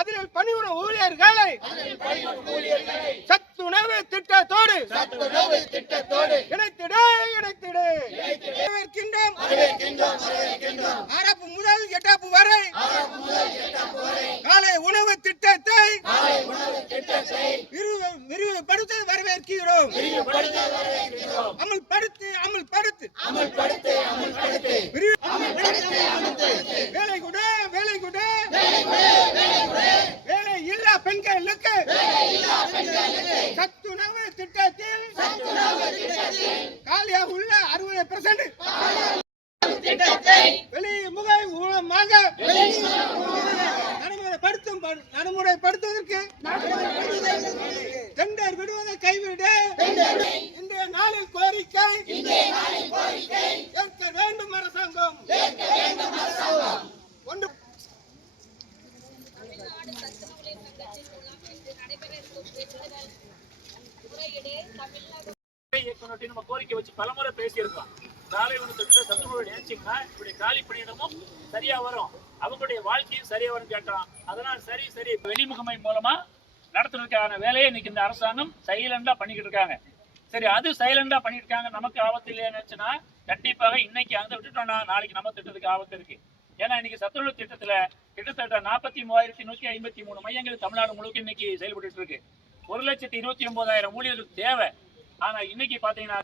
அதில் பணிபுரியும் ஊழியர்களை சத்துணவு திட்டத்தோடு இணைத்திடு. ஆறாப்பு முதல் எட்டாப்பு வரை காலை உணவு திட்டத்தை விரிவுபடுத்த வரவேற்கிறோம். அமல்படுத்து வேலை கொடு வேலை இல்லா பெண்களுக்கு சத்துணவு திட்டத்தில் காலியாக உள்ள 60% வெளிமுகை மூலமாக நடைமுறைப்படுத்துவதற்கு டெண்டர் விடுவதை கைவிடு. இன்றைய நாளில் கோரிக்கை ஏற்க வேண்டும் அரசாங்கம். ஒன்று நம்ம கோரிக்கை வச்சு பலமுறை பேசியிருக்கோம். காலை உணவு திட்டத்தை சத்துணவு நினைச்சிங்கன்னா இப்படி காலி பணியிடமும் சரியா வரும், அவங்களுடைய வாழ்க்கையும் சரியா வரும் கேட்டோம். அதனால் சரி வெளிமுகமை மூலமா நடத்துறதுக்கான வேலையை இன்னைக்கு இந்த அரசாங்கம் சைலண்டா பண்ணிக்கிட்டு இருக்காங்க. சரி, அது சைலண்டா பண்ணிட்டு இருக்காங்க, நமக்கு ஆபத்து இல்லையா நினைச்சுன்னா கண்டிப்பாக இன்னைக்கு அந்த விட்டுட்டோம்னா நாளைக்கு நம்ம திட்டத்துக்கு ஆபத்து இருக்கு. ஏன்னா இன்னைக்கு சத்துணவு திட்டத்துல கிட்டத்தட்ட 43,153 மையங்கள் தமிழ்நாடு முழுக்க இன்னைக்கு செயல்பட்டு இருக்கு. 1,29,000 ஊழியர்களுக்கு தேவை. ஆனா இன்னைக்கு பாத்தீங்கன்னா